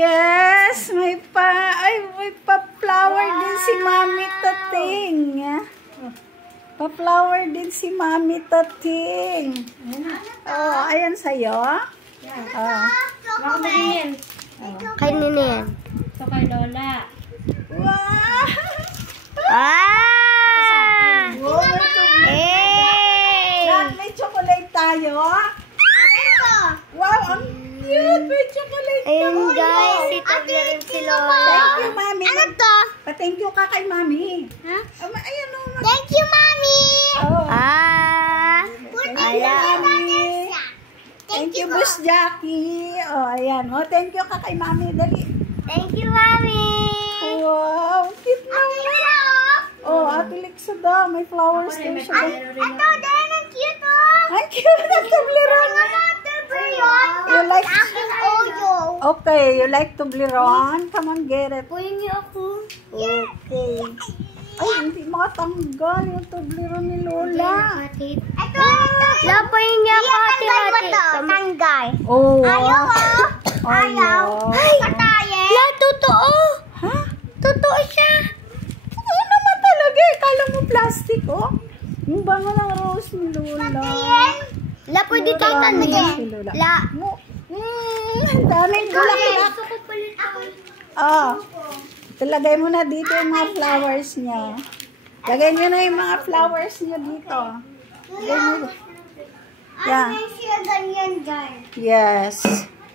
Yes, may pa-flower din si Mami Tating. Pa-flower din si Mami Tating. Oh, ayan sa'yo. Oh. Kay Nina yan. Ito kay Lola. Wow! Lahat may chocolate tayo. Wow, ang cute! May chocolate tayo. Ayun guys, ito rin si Lola. Thank you, Mami. Ano to? Pa-thank you ka kay Mami. Ha? Ayan o. Thank you, Mami! Oh. Thank you, Mami. Thank you, Boss Jackie. Oh, ayan. Oh, thank you ka kay Mami. Dali. Thank you, Mami! Wow, cute naman. Oh, Ate Lixa daw. May flowers din siya. Ito din, ang cute oh! Ang cute na Toblerone. You like? Okay, you like Toblerone? Come on, get it. Puyin niyo ako. Okay. Ay, hindi makatanggal yung Toblerone ni Lola. Ito! Lapuyin niya ako, hati-hati. Tanggal. Oh. Ayaw ko. Ayaw. Ay! Patayin. La, totoo. Ha? Totoo siya. Totoo naman talaga. Kala mo plastic, oh. Yung bango ng rose ni Lola. La, pwede tayo tanongin. La. Daming bulak-bulak. Gusto ko palit ako. Oh. Ilagay mo na dito yung mga flowers niya. Lagay niyo na yung mga flowers niya dito. Lagay mo. Yeah. siya ganyan dyan. Yes.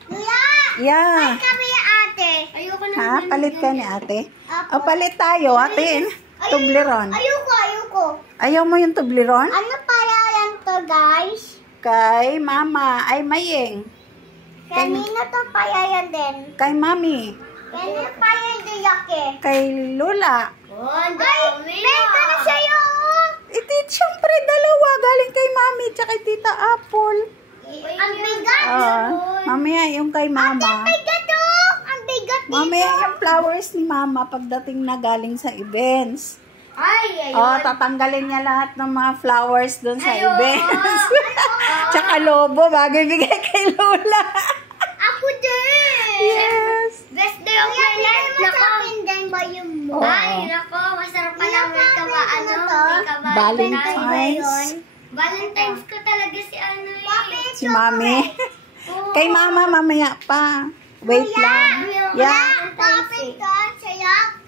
Kuya! Yeah. Kami ate. Ayoko na. Ha? Palit ka ni ate? O, palit tayo, ate. Toblerone. Ayoko. Ayaw mo yung Toblerone? Ano pala yan to, guys? Kay mama. Ay, mayeng. Kanina to pala yan din. Kay mami. Kanina pala yung yake. Kay Lola. Oh, ang dami. Benta na sa'yo. Siyempre, dalawa. Galing kay mami tsaka kay Tita Apple. Ang bigat. Mamaya yung kay mama. Ang bigat oh. Ang bigat dito. Mamaya yung flowers ni mama pagdating na galing sa events. Ay, ayun. Oh, tatanggalin niya lahat ng mga flowers doon sa events. Tsaka lobo, bago ibigay kay Lola. Ako din. Yes. Best day of my life. Nako. Oh. Ay, nako. Masarap pa lang may kaba. Ano? Valentine's. Valentine's ko talaga si ano eh. Si mami. Kay mama, mamaya pa. Wait lang. Yeah. Kapit ka, sayak.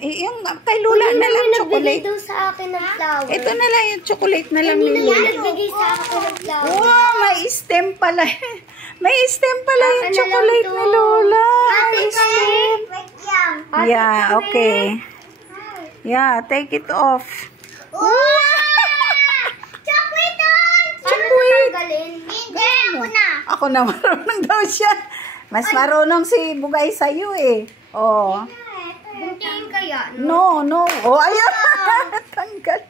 Yung kay Lola na lang chocolate. Daw sa akin ng flower. Ito na lang yung chocolate na lang ni Lola. Nagbigay sa akin ng flower. Wow, may stem pala. May stem pala yung chocolate ni Lola. May stem. Yeah, okay. Yeah, take it off. Chocolate on! Chocolate. Hindi, ako na. Ako na marunong daw siya. Mas marunong si Bugay sa'yo eh. Oh. Buntiin kaya, No. Oh, ayun. Tanggal.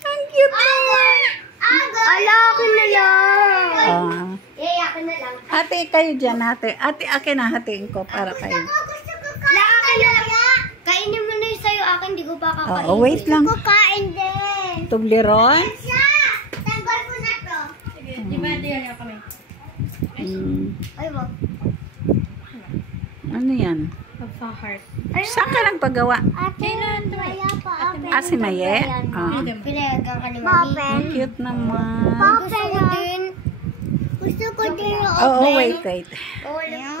Ang cute naman. Ala, akin na lang. Akin na lang. Ate, kayo dyan, ate. Ate, akin na hatiin ko para kayo. Gusto ko kain. Akin na lang. Kainin mo na yung sa'yo. Akin, di ko pa kakainin. Oh, wait lang. Gusto ko kain din. Toblerone? Tanggal ko na to. Sige, di ba yan kami? Ay, wag. Ano yan? Magpa-heart. Saan ka nagpagawa? Kailan to? Si Maye? Pinayagan ka ni Mami. Ang cute naman. Gusto ko din. Gusto ko din. Oh, wait. Wala